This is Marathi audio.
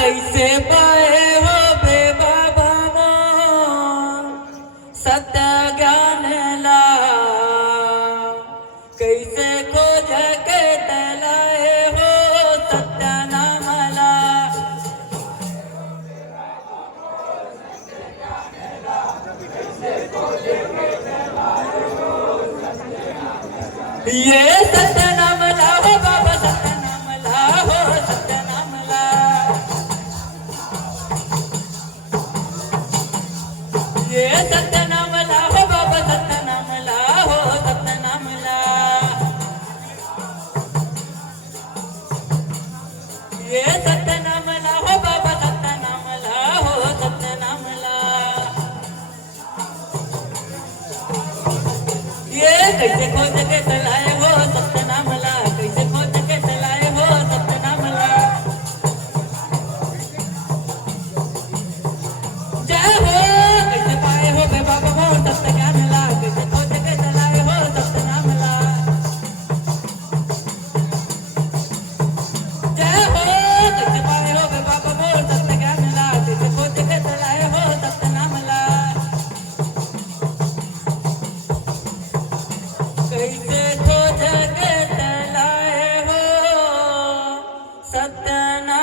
कैसे पाए हो बेबा भानो सत्य ज्ञान ला कैसे खोज के तलाए हो सत्य नामला ये सत्य नामला हो बाबा सत्य नामला हो सत्य नामला ये सत्य नामला हो बाबा सत्य नामला हो सत्य नामला ये सत्य नामला हो बाबा सत्य नामला हो सत्य नामला ये कैसे खोज के चलाए हो सत्य नामला कैसे खोज के चलाए हो सत्य नामला जय हो कैसे पाए हो बे बाबा हो सत्य ज्ञानला कैसे खोज के चलाए हो सत्य नामला जय हो कैसे पाए हो बे बाबा हो सत्य ज्ञानला कैसे खोज के चलाए हो सत्य नामला कैसे खोज के चलाए हो सत्य नामला